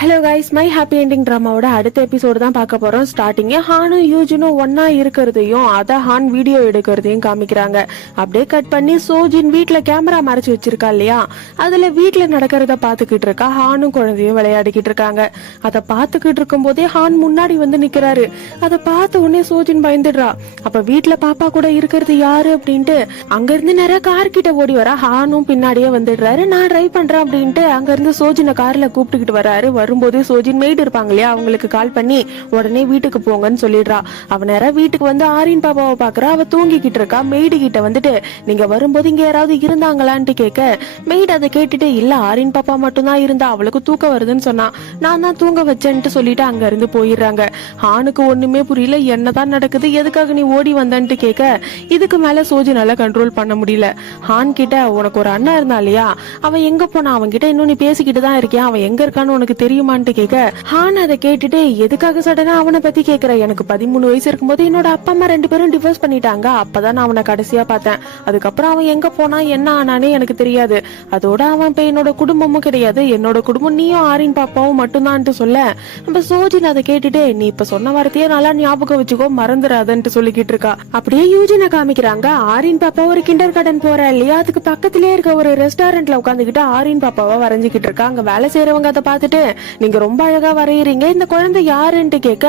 Hello guys, my happy ending ட்ராமாவோட அடுத்த episode தான் பார்க்க போறோம். ஸ்டார்டிங்கே ஹானும் யூஜினும் ஒன்னா இருக்கிறதையும் அத ஹான் வீடியோ எடுக்கிறதையும் காமிக்கிறாங்க. அப்படியே கட் பண்ணி சோஜின் வீட்டுல கேமரா மறைச்சு வச்சிருக்கா இல்லையா, அதுல வீட்டுல நடக்கிறத பாத்துக்கிட்டு இருக்கா. ஹானும் குழந்தையும் விளையாடிக்கிட்டு இருக்காங்க. அதை பாத்துக்கிட்டு இருக்கும் போதே ஹான் முன்னாடி வந்து நிக்கிறாரு. அதை பார்த்த உடனே சோஜின் பயந்துடுறா. அப்ப வீட்டுல பாப்பா கூட இருக்கிறது யாரு அப்படின்ட்டு அங்க இருந்து நிறைய கார் கிட்ட ஓடி வரா. ஹானும் பின்னாடியே வந்துடுறாரு. நான் டிரைவ் பண்றேன் அப்படின்ட்டு அங்க இருந்து சோஜினை கார்ல கூப்பிட்டுக்கிட்டு வராரு. வரும்போது சோஜின் மெய்டு இருப்பாங்க இல்லையா, அவங்களுக்கு கால் பண்ணி உடனே வீட்டுக்கு போங்கன்னு சொல்லிடுறா. அவ நேரம் வீட்டுக்கு வந்து ஆரின் பாப்பாவை பாக்குறா. அவ தூங்கிக்கிட்டு இருக்கா. மெய்டு கிட்ட வந்துட்டு நீங்க வரும்போது இங்க யாராவது இருந்தாங்களான்ட்டு கேட்க, மெய்டு அதை கேட்டுட்டு இல்ல ஆரின் பாப்பா மட்டும்தான் இருந்தா, அவளுக்கு தூக்கம் வருதுன்னு சொன்னா, நான் தான் தூங்க வச்சேன்ட்டு சொல்லிட்டு அங்க இருந்து போயிடுறாங்க. ஹானுக்கு ஒண்ணுமே புரியல, என்னதான் நடக்குது, எதுக்காக நீ ஓடி வந்தன்ட்டு கேட்க, இதுக்கு மேல சோஜினால கண்ட்ரோல் பண்ண முடியல. ஹான் கிட்ட உனக்கு ஒரு அண்ணா இருந்தா இல்லையா, அவன் எங்க போனா, அவன் கிட்ட இன்னும் நீ பேசிக்கிட்டு தான் இருக்கியா, அவன் எங்க இருக்கான்னு உனக்கு தெரியுமான்ட்டு கேட்க, ஹான் அதை கேட்டுட்டு எதுக்காக சடனா அவனை பத்தி கேக்குற, எனக்கு 13 வயசு இருக்கும்போது என்னோட அப்பா அம்மா 2 பேரும் டிவோர்ஸ் பண்ணிட்டாங்க, அப்பதான் நான் அவனை கடைசியா பார்த்தேன், அதுக்கப்புறம் அவன் எங்க போனா என்ன ஆனானே எனக்கு தெரியாது, அதோட அவன் இப்ப என்னோட குடும்பமும் கிடையாது, என்னோட குடும்பம் நீயும் ஆரின் பாப்பாவும் மட்டும்தான்ட்டு சொல்ல, நம்ம சோஜின் அதை கேட்டுட்டு நீ இப்ப சொன்ன வார்த்தையே நல்லா ஞாபகம் வச்சுக்கோ, மறந்துடாதன்ட்டு சொல்லிக்கிட்டு இருக்கா. அப்படியே யூஜினை காமிக்கிறாங்க. ஆரின் பாப்பா ஒரு கிண்டர் கார்டன் போறா இல்லையா, அதுக்கு பக்கத்திலே இருக்க ஒரு ரெஸ்டாரண்ட்ல உட்காந்துக்கிட்டு ஆரின் பாப்பாவை வரைஞ்சுக்கிட்டு இருக்கா. அங்க வேலை செய்யறவங்க அதை பார்த்துட்டு நீங்க ரொம்ப அழகா வரையறீங்க, இந்த குழந்தை யாருன்ட்டு கேட்க,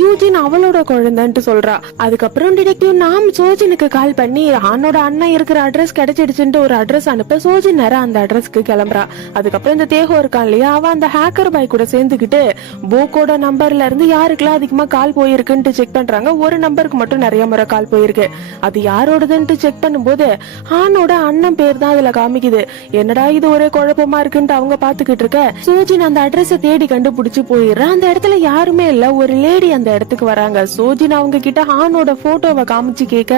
யூஜின் அவளோட குழந்தைன்ட்டு சொல்றா. அதுக்கப்புறம் டிடெக்டிவ் நாம் சோஜினுக்கு கால் பண்ணி ஆனோட அண்ணன் இருக்கிற அட்ரஸ் கிடைச்சிடுச்சுட்டு ஒரு அட்ரஸ் அனுப்ப, சோஜின் நேரம் அந்த அட்ரஸ்க்கு கிளம்புறா. அதுக்கப்புறம் இந்த தேகோ இருக்கான் இல்லையா, அவன் அந்த ஹேக்கர் பாய் கூட சேர்ந்துக்கிட்டு போக்கோட நம்பர்ல இருந்து யாருக்கெல்லாம் அதிகமா கால் போயிருக்குன்னு செக் பண்றாங்க. ஒரு நம்பருக்கு மட்டும் நிறைய முறை கால் போயிருக்கு, அது யாரோடதுன்ட்டு செக் பண்ணும்போது ஆனோட அண்ணன் பேர் தான் அதுல காமிக்குது. என்னடா இது ஒரே குழப்பமா இருக்குன்ட்டு அவங்க பாத்துக்கிட்டு இருக்க, சோஜின் அந்த அட்ரஸ தேடி கண்டுபிடிச்சு போயிடுறா. அந்த இடத்துல யாருமே இல்ல, ஒரு லேடி அந்த இடத்துக்கு வராங்க. சோஜின் அவங்க கிட்ட ஹானோட போட்டோவை காமிச்சு கேட்க,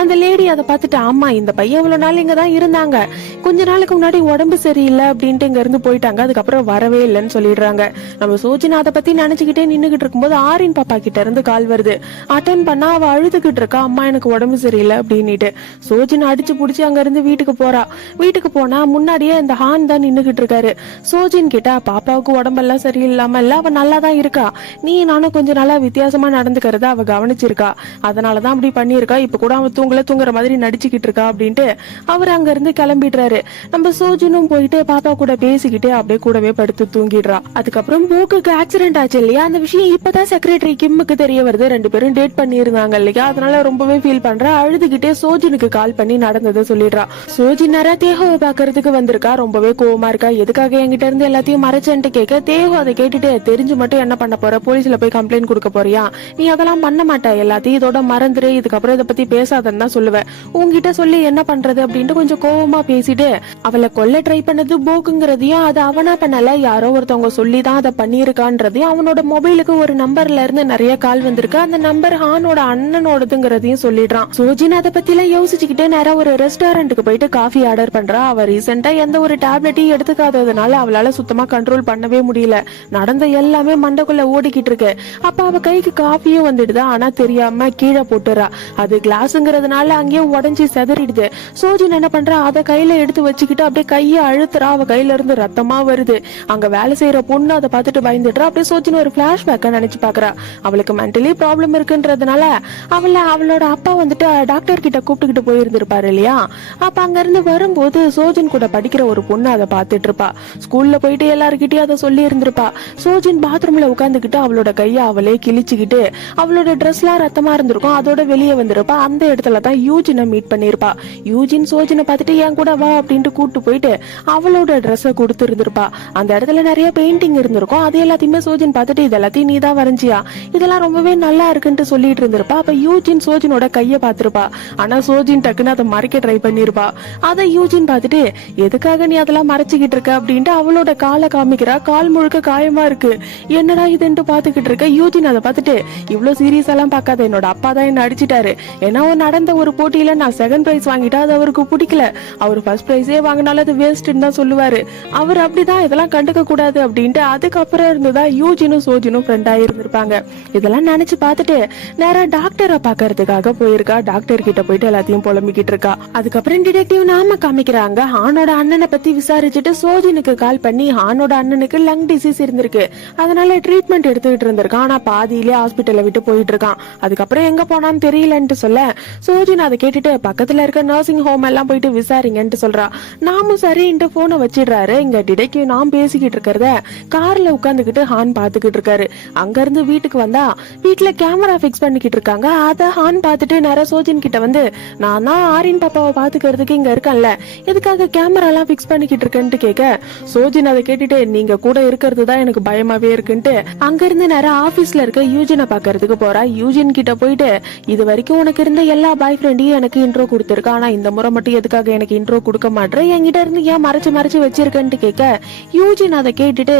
அந்த லேடி அதை பார்த்துட்டு ஆமா இந்த பையன் இவ்வளவு நாள் இங்க தான் இருந்தாங்க, கொஞ்ச நாளுக்கு முன்னாடி உடம்பு சரியில்லை அப்படின்ட்டு இங்க இருந்து போயிட்டாங்க, அதுக்கப்புறம் வரவே இல்லைன்னு சொல்லிடுறாங்க. நம்ம சோஜின் அதை பத்தி நினைச்சுக்கிட்டே நின்னுகிட்டு இருக்கும்போது ஆரின் பாப்பா கிட்ட இருந்து கால் வருது. அட்டன் பண்ணா அவ அழுதுகிட்டு இருக்கா, அம்மா எனக்கு உடம்பு சரியில்லை அப்படின்னுட்டு. சோஜின் அடிச்சு புடிச்சு அங்க இருந்து வீட்டுக்கு போறா. வீட்டுக்கு போனா முன்னாடியே இந்த ஹான் தான் நின்னுகிட்டு இருக்காரு. சோஜின் கிட்ட பாப்பாவுக்கு உடம்பெல்லாம் சரியில்லாம இல்ல, அவ நல்லா தான் இருக்கா, நீ நானும் கொஞ்சம் நல்லா வித்தியாசமா நடந்துக்கிறத அவ கவனிச்சிருக்கா, அதனாலதான் அப்படி பண்ணிருக்கா, இப்ப கூட அவன் தூங்குற மாதிரி நடிச்சுக்கிட்டு இருக்கா அப்படின்ட்டு அவர் அங்க இருந்து கிளம்பிடுறாரு. நம்ம சோஜினும் போயிட்டு பாப்பா கூட பேசிக்கிட்டு அப்படியே கூடவே படுத்து தூங்கிடுறா. அதுக்கப்புறம் போக்குக்கு ஆக்சிடென்ட் ஆச்சு இல்லையா, அந்த விஷயம் இப்பதான் செக்ரட்டரி கிம்முக்கு தெரிய வருது. 2 பேரும் டேட் பண்ணி இருந்தாங்க இல்லையா, அதனால ரொம்பவே ஃபீல் பண்றா. அழுதுகிட்டே சோஜினுக்கு கால் பண்ணி நடந்ததை சொல்லிடுறா. சோஜின் நேரா தேகோவை பாக்குறதுக்கு வந்திருக்கா. ரொம்பவே கோவமா இருக்கா. எதுக்காக என்கிட்ட இருந்து எல்லாத்தையும் மறைச்சேன்ட்டு கேட்க, தேகோ அதை கேட்டுட்டு தெரிஞ்சு மட்டும் என்ன பண்ண போற, போலீஸ்ல போய் கம்ப்ளைண்ட் கொடுக்க போறியா, நீ அதெல்லாம் பண்ண மாட்ட, எல்லாத்தையும் இதோட மறந்துரு, இதுக்கப்புறம் இதை பத்தி பேசாதன்னு தான் சொல்லுவேன், உங்ககிட்ட சொல்லி என்ன பண்றது அப்படின்ட்டு கொஞ்சம் கோவமா பேசிட்டு அவளை கொல்ல ட்ரை பண்ணது போக்குங்கிறதையும் அது அவனா பண்ணல, யாரோ ஒருத்தவங்க சொல்லிதான் அதை பண்ணிருக்கான்றதையும், அவனோட மொபைலுக்கு ஒரு நம்பர்ல இருந்து நிறைய கால் வந்திருக்கு, அந்த நம்பர் ஹானோட அண்ணனோடதுங்கிறதையும் சொல்லிடுறான். சோஜின் அதை பத்தி எல்லாம் யோசிச்சுக்கிட்டே நேரம் ஒரு ரெஸ்டாரண்ட்டுக்கு போயிட்டு காஃபி ஆர்டர் பண்றா. அவ ரீசெண்டா எந்த ஒரு டேப்லெட்டையும் எடுத்துக்காததுனால அவளால சுத்தமா கண்ட்ரோல் பண்ணவே முடியல, நடந்த எல்லாமே மண்டைக்குள்ள ஓடிக்கிட்டு இருக்கு. அப்ப அவ கைக்கு காஃபியும் வந்துடுது, ஆனா தெரியாம கீழே போட்டுறா. அது கிளாஸ்ங்கிறதுனால அங்கேயே உடஞ்சி செதறிடுது. சோஜின் என்ன பண்றா, அதை கையில எடுத்து வச்சுக்கிட்டு அப்படியே கையை அழுத்துறா. அவ கையில இருந்து ரத்தமா வருது. அங்க வேலை செய்யற பொண்ணு அதை பார்த்துட்டு பயந்துடுறா. அப்படியே சோஜின் ஒரு பிளாஷ்பேக்க நினைச்சு பாக்குறா. அவளுக்கு மென்டலி ப்ராப்ளம் இருக்குன்றதுனால அவளோட அப்பா வந்துட்டு டாக்டர் கிட்ட கூப்பிட்டுக்கிட்டு போயிருந்திருப்பாரு இல்லையா, அப்ப அங்க இருந்து வரும்போது சோஜின் கூட படிக்கிற ஒரு பொண்ணு அதை பார்த்துட்டு இருப்பா. ஸ்கூல்ல போயிட்டு எல்லாருக்கிட்டையும் அதை சொல்லி இருந்திருப்பா. சோஜின் பாத்ரூம்ல உட்காந்துக்கிட்டு அவளோட கைய அவளே கிழிச்சுக்கிட்டு அவளோட ட்ரெஸ்லாம் ரத்தமா இருந்திருக்கும், அதோட வெளியே வந்திருப்பா. அந்த இடத்துலதான் யூஜினை மீட் பண்ணிருப்பா. யூஜின் சோஜினை பார்த்துட்டு என் கூட வா அப்படின்ட்டு கூட்டு போயிட்டு அவளோட ட்ரெஸ்ஸை கொடுத்து இருந்திருப்பா. அந்த இடத்துல நிறைய பெயிண்டிங் இருந்திருக்கும், அது எல்லாத்தையுமே சோஜின் பார்த்துட்டு இது எல்லாத்தையும் நீ தான் வரைஞ்சியா, இதெல்லாம் ரொம்பவே நல்லா இருக்குன்ட்டு சொல்லிட்டு இருந்திருப்பா. அப்ப யூஜின் சோஜினோட கைய பாத்திருப்பா. ஆனா சோஜின் டக்குன்னு அதை மறைக்க ட்ரை பண்ணிருப்பா. அதை யூஜின் பார்த்துட்டு எதுக்காக நீ அதெல்லாம் மறைச்சுக்கிட்டு இருக்க அப்படின்ட்டு அவளோட காலை காமிக்கிறா. கால் முழுக்க காயமா இருக்கு. என்னடா இதுன்ட்டு பாத்துக்கிட்டு இருக்க. யூஜின் அதை பார்த்துட்டு இவ்வளவு சீரியஸ் எல்லாம் பார்க்காத, என்னோட அப்பா தான் என்ன அடிச்சிட்டாரு, ஏன்னா நடந்த ஒரு போட்டியில நான் செகண்ட் பிரைஸ் வாங்கிட்டா அது அவருக்கு பிடிக்கல, அவர் ஃபர்ஸ்ட் பிரைஸே வாங்கினாலும் அது வேஸ்ட்னு தான் சொல்லுவாரு, அவர் அப்படிதான், இதெல்லாம் கண்டுக்க கூடாது அப்படின்ட்டு. அதுக்கப்புறம் இருந்துதான் யூஜினும் சோஜினும் ஃப்ரெண்டா இருந்திருப்பாங்க. இதெல்லாம் நினைச்சு பார்த்துட்டு நேரா டாக்டரை பாக்குறதுக்காக போயிருக்கா. டாக்டர் கிட்ட போயிட்டு எல்லாத்தையும் புலம்பிக்கிட்டு இருக்கா. அதுக்கப்புறம் டிடெக்டிவ் நாம காமிக்கிறாங்க. ஹானோட அண்ணனை பத்தி விசாரிச்சுட்டு சோஜினுக்கு கால் பண்ணி ஹானோட அண்ணனுக்கு லங் லங் டிசீஸ் இருந்திருக்கு. அதனால ட்ரீட்மெண்ட் எடுத்துக்கிட்டு இருந்திருக்கான். ஆனா பாதியிலே ஹாஸ்பிட்டலை விட்டு போயிட்டு இருக்கான். அதுக்கப்புறம் எங்க போனான்னு தெரியலன்ட்டு சொல்ல சோஜின் அதை கேட்டுட்டு பக்கத்துல இருக்க நர்சிங் ஹோம் எல்லாம் போயிட்டு விசாரிங்கன்ட்டு சொல்றா. நாமும் சரின்ட்டு போனை வச்சிடுறாரு. இங்க டிடெக்டிவ் நாம் பேசிக்கிட்டு இருக்கிறத கார்ல உட்காந்துக்கிட்டு ஹான் பாத்துக்கிட்டு இருக்காரு. அங்க இருந்து வீட்டுக்கு வந்தா வீட்டுல கேமரா பிக்ஸ் பண்ணிக்கிட்டு இருக்காங்க. அத ஹான் பாத்துட்டு நேரா சோஜின் கிட்ட வந்து, நான் தான் ஆரின் பாப்பாவை பாத்துக்கிறதுக்கு இங்க இருக்கேன்ல, எதுக்காக கேமரா எல்லாம் பிக்ஸ் பண்ணிக்கிட்டு இருக்கேன்ட்டு கேட்க சோஜின் அதை கேட்டுட்டு, நீங்க கூட இருக்கிறது தான் எனக்கு பயமாவே இருக்குன்ட்டு அங்க இருந்து நேரா ஆபீஸ்ல இருக்க யூஜினை பாக்குறதுக்கு போறா. யூஜின் கிட்ட போயிட்டு, இது வரைக்கும் உனக்கு இருந்த எல்லா பாய் ஃப்ரெண்டையும் எனக்கு இன்ட்ரோ கொடுத்திருக்க, ஆனா இந்த முறை மட்டும் எதுக்காக எனக்கு இன்ட்ரோ கொடுக்க மாட்டேன், என்கிட்ட இருந்து ஏன் மறைச்சு மறைச்சு வச்சிருக்கேன்ட்டு கேட்க யூஜின் அதை கேட்டுட்டு,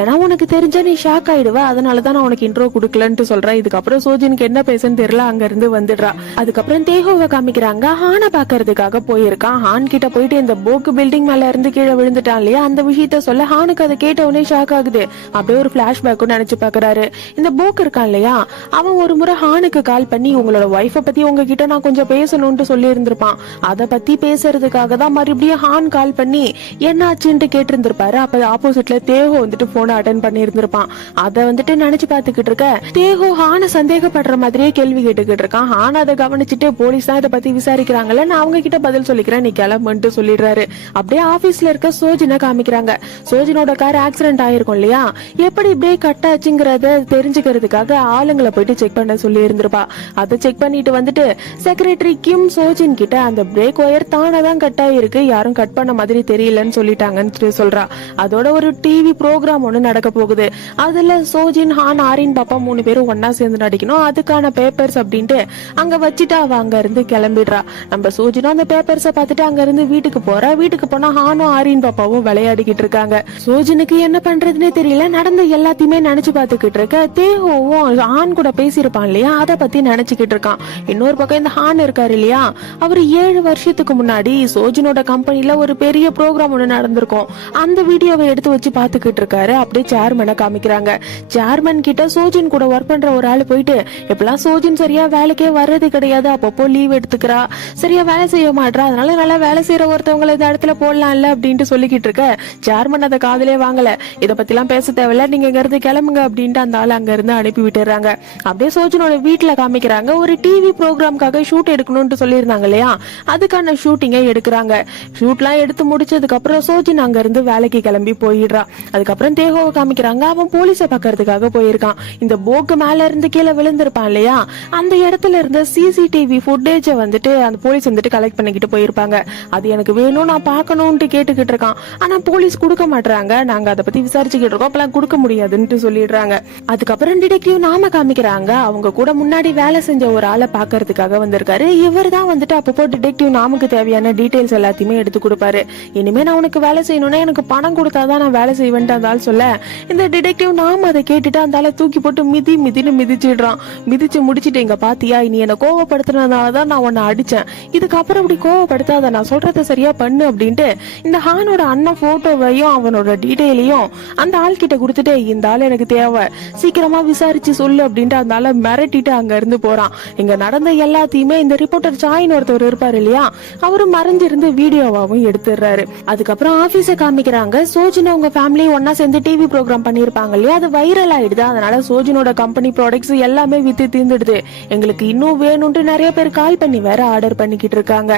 ஏன்னா உனக்கு தெரிஞ்சா நீ ஷாக் ஆயிடுவ, அதனாலதான் நான் உனக்கு இன்ட்ரோ கொடுக்கலன்ட்டு சொல்றேன். இதுக்கப்புறம் சோஜினுக்கு என்ன பேசுன்னு தெரியல, அங்க இருந்து வந்துடுறா. அதுக்கப்புறம் தேஹோவை காமிக்கிறாங்க. ஹானை பாக்குறதுக்காக போயிருக்கான். ஹான் கிட்ட போயிட்டு இந்த போக்கு பில்டிங் மேல இருந்து கீழே விழுந்துட்டான் இல்லையா, அந்த விஷயத்த சொல்ல ஹானுக்கு அதை கேட்ட உடனே ஷாக் ஆகுது. அப்படியே ஒரு பிளாஷ்பேக்கும் நினைச்சு பாக்குறாரு. இந்த போக் இருக்கான் இல்லையா, அவன் ஒரு முறை ஹானுக்கு கால் பண்ணி உங்களோட ஒய்ஃபை பத்தி உங்ககிட்ட நான் கொஞ்சம் பேசணும்னு சொல்லி இருந்திருப்பான். அதை பத்தி பேசுறதுக்காக தான் மறுபடியும் ஹான் கால் பண்ணி என்ன ஆச்சுன்னு கேட்டு இருந்திருப்பாரு. அப்ப ஆப்போசிட்ல தேஹோ வந்துட்டு போனை அட்டன் பண்ணி இருந்திருப்பான். அதை வந்துட்டு நினைச்சு பாத்துக்கிட்டு இருக்க தேஹோ ஹானை சந்தேகப்படுற மாதிரியே கேள்வி கேட்டுக்கிட்டு இருக்கான். ஹான் அதை கவனிச்சுட்டு போலீஸ் தான் இதை பத்தி விசாரிக்கிறாங்கல்ல, நான் அவங்க கிட்ட பதில் சொல்லிக்கிறேன், நீ கிளம்புன்ட்டு சொல்லிடுறாரு. அப்படியே ஆபீஸ்ல இருக்க சோஜினை காமிக்கிறாங்க. சோஜினோட கார் ஆக்சிடென்ட் ஆயிருக்கும் இல்லையா, எப்படி பிரேக் கட் ஆச்சுங்கிறத தெரிஞ்சுக்கிறதுக்காக ஆளுங்களை போயிட்டு செக் பண்ண சொல்லி இருந்திருப்பா. அதை செக் பண்ணிட்டு வந்துட்டு செக்ரட்டரி கிம் சோஜின் கிட்ட அந்த பிரேக் ஒயர் தானதான் கட் ஆயிருக்கு, யாரும் கட் பண்ண மாதிரி தெரியலன்னு சொல்லிட்டாங்கன்னு சொல்றா. அதோட ஒரு டிவி ப்ரோக்ராம் ஒண்ணு நடக்க போகுது. அதுல சோஜின், ஹான், ஆரின் பாப்பா 3 பேரும் ஒன்னா சேர்ந்து நடிக்கணும், அதுக்கான பேப்பர்ஸ் அப்படின்ட்டு அங்க வச்சுட்டு அவ அங்க இருந்து கிளம்பிடுறா. நம்ம சோஜினும் அந்த பேப்பர்ஸ பார்த்துட்டு அங்க இருந்து வீட்டுக்கு போறா. வீட்டுக்கு போனா ஹானும் ஆரின் பாப்பாவும் விளையாடிக்கிட்டு இருக்காங்க. சோஜினுக்கு என்ன பண்றதுன்னே தெரியல. நடந்த எல்லாத்தையுமே நினைச்சு பாத்துக்கிட்டு இருக்க தேஹோவும் ஹான் கூட பேசியிருப்பான் இல்லையா, அதை பத்தி நினைச்சுக்கிட்டு இருக்கான். இன்னொரு பக்கம் இந்த ஹான் இருக்காரு இல்லையா, அவரு 7 வருஷத்துக்கு முன்னாடி சோஜினோட கம்பெனில ஒரு பெரிய ப்ரோக்ராம் ஒண்ணு நடந்திருக்கும். அந்த வீடியோவை எடுத்து வச்சு பாத்துக்கிட்டு இருக்காரு. அப்படியே சேர்மனை காமிக்கிறாங்க. சேர்மன் கிட்ட சோஜின் கூட ஒர்க் பண்ற ஒரு ஆளு போயிட்டு, இப்பெல்லாம் சோஜின் சரியா வேலைக்கே வர்றது கிடையாது, அப்பப்போ லீவ் எடுத்துக்கிறா, சரியா வேலை செய்ய மாட்டா, அதனால நல்லா வேலை செய்யற ஒருத்தவங்களை இந்த இடத்துல போடலாம்ல அப்படின்ட்டு சொல்லிக்கிட்டு இருக்க சேர்மன் அதை காதலே வாங்கல. இத பத்தி எல்லாம் பேச தேவையில்ல, நீங்க இங்க இருந்து கிளம்புங்க அப்படின்ட்டு அந்த ஆளு அங்க இருந்து அனுப்பி விட்டுறாங்க. அப்படியே சோஜினோட வீட்டுல காமிக்கிறாங்க. ஒரு டிவி ப்ரோக்ராம்காக ஷூட் எடுக்கணும்னு சொல்லியிருந்தாங்க இல்லையா, அதுக்கான ஷூட்டிங்கை எடுக்கிறாங்க. ஷூட்லாம் எடுத்து முடிச்சதுக்கு அப்புறம் சோஜின் அங்க இருந்து வேலைக்கு கிளம்பி போயிடுறா. அதுக்கப்புறம் தேஹோவை காமிக்கிறாங்க. அவன் போலீஸை பாக்குறதுக்காக போயிருக்கான். இந்த போக்கு மேல இருந்து கீழே விழுந்திருப்பான் இல்லையா, அந்த இடத்துல இருந்த சிசிடிவி ஃபுட்டேஜ வந்துட்டு அந்த போலீஸ் வந்துட்டு கலெக்ட் பண்ணிக்கிட்டு போயிருப்பாங்க. அது எனக்கு வேணும், நான் பாக்கணும்னு கேட்டுக்கிட்டு இருக்கான். ஆனா போலீஸ் கொடுக்க மாட்டாங்க. நாங்க அதை பத்தி விசாரிச்சுக்கிட்டு இருக்கோம், அப்பெல்லாம் கொடுக்க முடியாதுன்னு சொல்லிடுறாங்க. அதுக்கப்புறம் டிடெக்டிவ் நாம காமிக்கிறாங்க. அவங்க கூட முன்னாடி வேலை செஞ்ச ஒரு ஆளை பாக்குறதுக்காக வந்திருக்காரு. இவர் தான் வந்துட்டு அப்பப்போ டிடெக்டிவ் நாமுக்கு தேவையான டீடைல்ஸ் எல்லாத்தையுமே எடுத்து கொடுப்பாரு. இனிமே நான் உனக்கு வேலை செய்யணும்னா எனக்கு பணம் கொடுத்தாதான் நான் வேலை செய்வேன்ட்டு அந்த ஆள் சொல்ல, இந்த டிடெக்டிவ் நாம அதை கேட்டுட்டு அந்த ஆளை தூக்கி போட்டு மிதின்னு மிதிச்சிடுறான். மிதிச்சு முடிச்சுட்டு, இங்க பாத்தியா, நீ என்ன கோவப்படுத்தினதாலதான் நான் உன்னை அடிச்சேன், இதுக்கப்புறம் இப்படி கோவப்படுத்தாத, நான் சொல்றத சரியா பண்ணு அப்படின்ட்டு இந்த ஹானோட அண்ணன் போட்டோவையும் அவனோட டீடைலையும் அந்த ஆள் கிட்ட கொடுத்துட்டு, இந்த ஆள் எனக்கு தேவை, சீக்கிரமா விசாரிச்சு சொல்லு அப்படின்ட்டு அந்த ஆளை மிரட்டிட்டு அங்க இருந்து போறான். இங்க நடந்த எல்லாத்தையுமே இந்த ரிப்போர்ட்டர் சாயின் ஒருத்தவர் இருப்பாரு இல்லையா, அவரு மறைஞ்சிருந்து வீடியோவாவும் எடுத்துடுறாரு. அதுக்கப்புறம் ஆபீஸ காமிக்கிறாங்க. சோஜின் அவங்க ஃபேமிலி ஒன்னா சேர்ந்து டிவி ப்ரோக்ராம் பண்ணிருப்பாங்க இல்லையா, அது வைரல் ஆயிடுது. அதனால சோஜினோட கம்பெனி ப்ராடக்ட்ஸ் எல்லாமே வித்து தீர்ந்துடுது. எங்களுக்கு இன்னும் வேணும்னு நிறைய பேர் கால் பண்ணி வேற ஆர்டர் பண்ணிக்கிட்டு இருக்காங்க.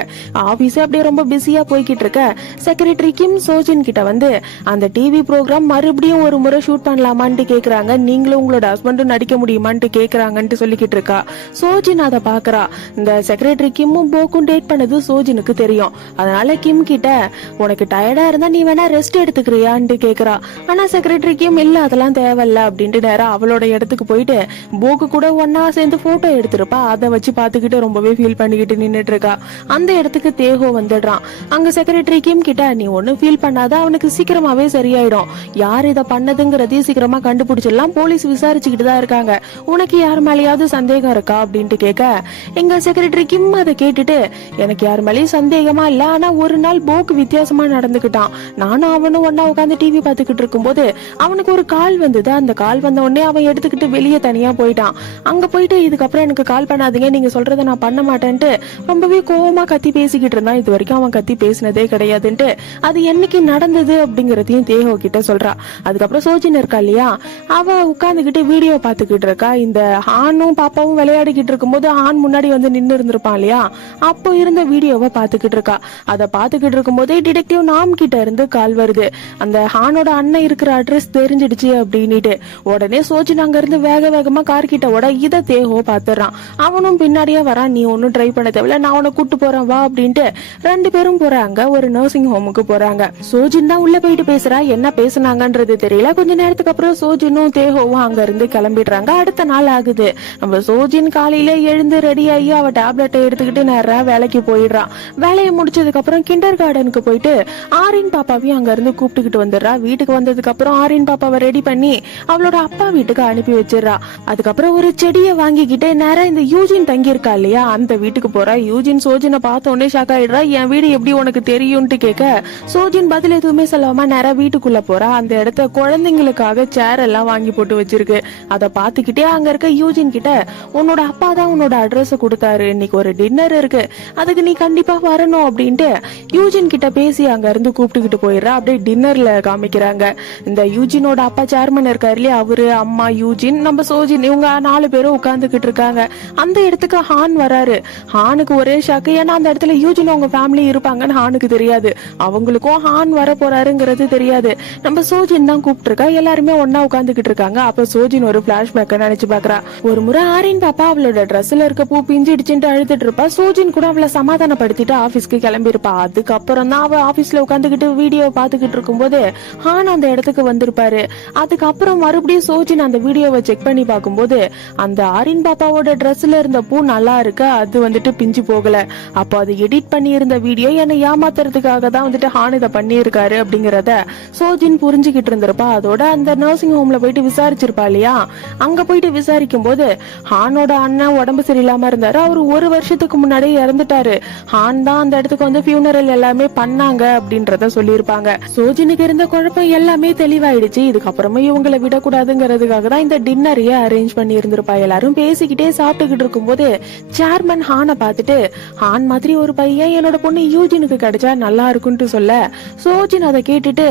ஆபீஸ் அப்படியே ரொம்ப பிஸியா போய்கிட்டு இருக்க செக்ரட்டரி கிம் சோஜின் கிட்ட வந்து அந்த டிவி ப்ரோக்ராம் மறுபடியும் ஒரு முறை ஷூட் பண்ணலாமான்ட்டு கேக்குறாங்க. நீங்களும் உங்களோட ஹஸ்பண்டும் நடிக்க முடியுமான்ட்டு கேக்குறாங்கன்ட்டு சொல்லிக்கிட்டு இருக்கா. சோஜின் அதை பாக்குறா. இந்த செக்ரட்டரி கிம்மும் போக்கும் டேட் பண்ணது சோஜினுக்கு தெரியும். அதனால கிம் கிட்ட, உனக்கு டயர்டா இருந்தா நீ வேணா ரெஸ்ட் எடுத்துக்கிறியான்ட்டு கேக்குறா. ஆனா செக்ரட்டரி கிம் இல்ல, அதெல்லாம் தேவையில்ல அப்படின்ட்டு நேரா அவளோட இடத்துக்கு போயிட்டு போக்கு கூட ஒன்னா சேர்ந்து போட்டோ எடுத்திருப்பா. அதை வச்சு பாத்துக்கிட்டு ரொம்பவே ஃபீல் பண்ணிக்கிட்டு நின்னுட்டு இருக்கா. அந்த இடத்துக்கு தேஹோ வந்துடுறான். அங்க செக்ரட்டரி கிம் கிட்ட, நீ ஒன்னும் ஃபீல் பண்ணாத, அவனுக்கு சீக்கிரமாவே சரியாயிடும், யார் இதை பண்ணதுங்கிறதையும் சீக்கிரமா கண்டுபிடிச்சிடலாம், போலீஸ் விசாரிச்சுக்கிட்டு தான் இருக்காங்க, உனக்கு யார் மேலேயாவது சந்தேகம் இருக்கா அப்படின்ட்டு கேட்க, எங்க செக்ரட்டரி கிம் அதை கேட்டுட்டு, எனக்கு யார் மேலேயும் சந்தேகமா இல்ல, ஆனா ஒரு நாள் போக்கு வித்தியாசமா நடந்துகிட்டான், நானும் அவனும் ஒன்னா உட்காந்து டிவி பாத்துக்கிட்டு இருக்கும்போது அவனுக்கு ஒரு கால் வந்தது. அந்த கால் வந்த உடனே அவன் எடுத்துக்கிட்டு வெளியே தனியா போயிட்டான். அங்க போயிட்டு, இதுக்கப்புறம் எனக்கு கால் பண்ணாதீங்க, நீங்க சொல்றதை நான் பண்ண மாட்டேன்ட்டு ரொம்பவே கோவமா கத்தி பேசிக்கிட்டு இருந்தான். இது வரைக்கும் அவன் கத்தி பேசினதே கிடையாதுன்ட்டு அது என்னைக்கு நடந்தது அப்படிங்கறதையும் தேஹோ கிட்ட சொல்றான். பாக்குறா. அதுக்கப்புறம் சோஜின் இருக்கா இல்லையா, அவ உட்காந்துக்கிட்டு வீடியோ பாத்துக்கிட்டு இருக்கா. இந்த ஹானும் பாப்பாவும் விளையாடிக்கிட்டு இருக்கும்போது ஹான் முன்னாடி வந்து நின்னு இருந்திருப்பான் இல்லையா, அப்போ இருந்த வீடியோவை பாத்துக்கிட்டு இருக்கா. அதை பாத்துக்கிட்டு இருக்கும் போதே டிடெக்டிவ் நாம் கிட்ட இருந்து கால் வருது. அந்த ஹானோட அண்ணன் இருக்கிற அட்ரஸ் தெரிஞ்சிடுச்சு அப்படின்னுட்டு உடனே சோஜின் அங்க இருந்து வேக வேகமா கார் கிட்ட ஓட இத தேஹோ பாத்துறான். அவனும் பின்னாடியே வரான். நீ ஒன்னும் ட்ரை பண்ண தேவையில்ல, நான் உன்னை கூட்டு போறேன் வா அப்படின்ட்டு 2 பேரும் போறாங்க. ஒரு நர்சிங் ஹோமுக்கு போறாங்க. சோஜின் தான் உள்ள போயிட்டு பேசுறா. என்ன பேசுனாங்கன்றது தெரியல. கொஞ்ச நேரத்துக்கு அப்புறம் சோஜினும் தேஹோவும் அங்க இருந்து கிளம்பிடுறாங்க. அடுத்த நாள் ஆகுது. நம்ம சோஜின் காலையில எழுந்து ரெடி ஆகி அவ டேப்லெட்டை எடுத்துக்கிட்டு நேரா வேலைக்கு போயிடுறான். வேலையை முடிச்சதுக்கு அப்புறம் கிண்டர் கார்டனுக்கு போயிட்டு ஆரின் பாப்பாவையும் அங்க இருந்து கூப்பிட்டுக்கிட்டு வந்துடுறா. வீட்டுக்கு வந்ததுக்கு அப்புறம் ஆரின் பாப்பாவை ரெடி பண்ணி அவளோட அப்பா வீட்டுக்கு அனுப்பி வச்சிடறா. அதுக்கப்புறம் ஒரு செடியை வாங்கிக்கிட்டு நேரா இந்த யூஜின் தங்கி இருக்கா இல்லையா அந்த வீட்டுக்கு போறா. யூஜின் சோஜினை பார்த்த உடனே ஷாக் ஆயிடுறா. என் வீடு எப்படி உனக்கு தெரியும்ட்டு கேட்க சோஜின் பதில் எதுவுமே சொல்லாம நேரா வீட்டுக்குள்ள போறா. அந்த இடத்த குழந்தைங்களுக்காக சேர் எல்லாம் வாங்கி போட்டு வச்சிருக்கு. அதை பாத்துக்கிட்டே அங்க இருக்க யூஜின் கிட்ட உன்னோட அப்பா தான் உன்னோட அட்ரஸ் கொடுத்தாரு, இன்னைக்கு ஒரு டின்னர் இருக்கு, அதுக்கு நீ கண்டிப்பா வரணும் அப்படின்ட்டு யூஜின் கிட்ட பேசி அங்க இருந்து கூப்பிட்டுக்கிட்டு போயிடுறா. அப்படியே டின்னர்ல காமிக்கிறாங்க. இந்த யூஜினோட அப்பா சேர்மன் இருக்காரு இல்லையா, அவரு, அம்மா, யூஜின், நம்ம சோஜின், இவங்க 4 பேரும் உட்கார்ந்துகிட்டு இருக்காங்க. அந்த இடத்துக்கு ஹான் வராரு. ஹானுக்கு ஒரே ஷாக்கு. ஏன்னா அந்த இடத்துல யூஜின் அவங்க ஃபேமிலி இருப்பாங்கன்னு ஹானுக்கு தெரியாது. அவங்களுக்கும் ஹான் வர போறாருங்கிறது தெரியாது. நம்ம சோஜின் தான் கூப்பிட்டு இருக்கா. எல்லாருமே ஒன்னா உட்கார்ந்துகிட்டு இருக்காங்க. அப்ப சோஜின் ஒரு பிளாஷ்பேக்க நினைச்சு பாக்குறா. ஒரு முறை ஆரின் பாப்பா அவளோட ட்ரெஸ்ல இருக்க பூ பிஞ்சிடுச்சுட்டு அழுதுட்டு இருப்பா. சோஜின் கூட அவளை சமாதானப்படுத்திட்டு ஆபீஸ்க்கு கிளம்பி இருப்பா. அதுக்கப்புறம் தான் அவ ஆபீஸ்ல உட்காந்துக்கிட்டு வீடியோ பாத்துக்கிட்டு இருக்கும் போது ஹான் அந்த இடத்துக்கு வந்திருப்பாரு. அதுக்கப்புறம் மறுபடியும் சோஜின் அந்த வீடியோவை செக் பண்ணி பார்க்கும்போது அந்த ஆரின் பாப்பாவோட ட்ரெஸ்ல இருந்த பூ நல்லா இருக்கு, அது வந்துட்டு பிஞ்சு போகல. அப்போ அது எடிட் பண்ணி இருந்த வீடியோ என்னை ஏமாத்துறதுக்காக தான் வந்துட்டு ஹான் இதை பண்ணியிருக்காரு அப்படிங்கறத சோஜின் புரிஞ்சுக்கிட்டு இருந்திருப்பா. அதோட அந்த நர்சிங் ஹோம்ல போயிட்டு விசாரிச்சிருப்பா இல்லையா, அங்க போயிட்டு விசாரிக்கும் போது ஹானோட அண்ணன் உடம்பு சரியில்லாம இருந்தாரு. அவரு 1 வருஷத்துக்கு முன்னாடியே இறந்துட்டாரு. ஹான் தான் அந்த இடத்துக்கு வந்து ஃபியூனரல் எல்லாமே பண்ணாங்க அப்படின்றத சொல்லியிருப்பாங்க. சோஜினுக்கு இருந்த குழப்பம் எல்லாமே தெளிவாயிடுச்சு. இதுக்கப்புறமா இவங்களை விடக்கூடாதுங்கிறதுக்காக தான் இந்த டின்னரையே அரேஞ்ச் பண்ணி இருந்திருப்பா. எல்லாரும் பேசிக்கிட்டே சாப்பிட்டுக்கிட்டு இருக்கும் போது சேர்மன் ஹானை பார்த்துட்டு ஹான் மாதிரி ஒரு பையன் என்னோட பொண்ணு யூஜினுக்கு கிடைச்சா நல்லா இருக்கும்னு சொல்ல சோஜின் அதை கேட்டுட்டு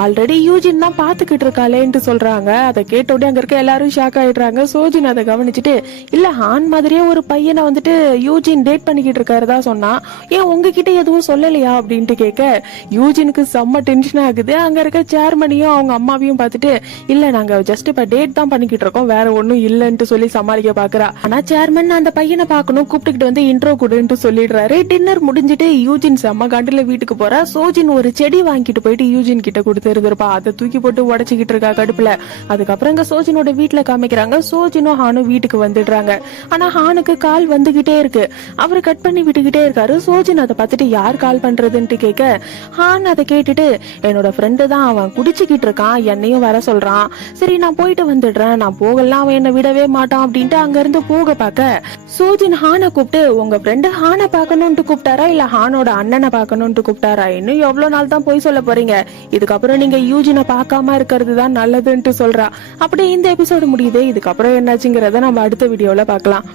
ஆல்ரெடி யூஜின் தான் பாத்துக்கிட்டு இருக்காளேன்ட்டு சொல்றாங்க. அதை கேட்டோடனே அங்க இருக்க எல்லாரும் ஷாக் ஆயிடுறாங்க. சோஜின் அதை கவனிச்சுட்டு இல்ல ஹான் மாதிரியே ஒரு பையனை வந்துட்டு யூஜின் டேட் பண்ணிக்கிட்டு இருக்காருதா சொன்னா, ஏன் உங்ககிட்ட எதுவும் சொல்லலையா அப்படின்ட்டு கேட்க யூஜினுக்கு செம்ம டென்ஷன் ஆகுது. அங்க இருக்க சேர்மனையும் அவங்க அம்மாவையும் பார்த்துட்டு இல்ல நாங்க ஜஸ்ட் இப்ப டேட் தான் பண்ணிக்கிட்டு இருக்கோம், வேற ஒண்ணும் இல்லன்ட்டு சொல்லி சமாளிக்க பாக்குறா. ஆனா சேர்மன் அந்த பையனை பாக்கணும், கூப்பிட்டுக்கிட்டு வந்து இன்ட்ரோ கொடுன்னு சொல்லிடுறாரு. டின்னர் முடிஞ்சிட்டு யூஜின் செம்ம காண்டுல வீட்டுக்கு போறா. சோஜின் ஒரு செடி வாங்கிட்டு போயிட்டு யூஜின் கிட்ட கொடுத்து இருந்திருப்பா. அதை தூக்கி போட்டு உடச்சிக்கிட்டு இருக்கா கடுப்புல. அதுக்கப்புறம் இங்க சோஜினோட வீட்டுல காமிக்கிறாங்க. சோஜினும் ஹானும் வீட்டுக்கு வந்துடுறாங்க. ஆனா ஹானுக்கு கால் வந்துகிட்டே இருக்கு. அவரு கட் பண்ணி விட்டுக்கிட்டே இருக்காரு. சோஜின் அதை பார்த்துட்டு யார் கால் பண்றதுன்ட்டு கேட்க ஹான் அதை கேட்டுட்டு என்னோட ஃப்ரெண்டு தான், அவன் குடிச்சுக்கிட்டு இருக்கான், என்னையும் வர சொல்றான், சரி நான் போயிட்டு வந்துடுறேன், நான் போகலாம், அவன் என்ன விடவே மாட்டான் அப்படின்ட்டு அங்க இருந்து போக பார்க்க சோஜின் ஹானை கூப்பிட்டு உங்க ஃப்ரெண்டு ஹானை பாக்கணும்ட்டு கூப்பிட்டாரா இல்ல ஹானோட அண்ணனை பாக்கணும்ட்டு கூப்பிட்டாரா, இன்னும் எவ்வளவு நாள் தான் போய் சொல்ல போறீங்க, இதுக்கப்புறம் நீங்க யூஜினை பார்க்காம இருக்கிறது தான் நல்லதுன்ட்டு சொல்றா. அப்படியே இந்த எபிசோடு முடியுது. இதுக்கப்புறம் என்னாச்சுங்கிறத நம்ம அடுத்த வீடியோல பார்க்கலாம்.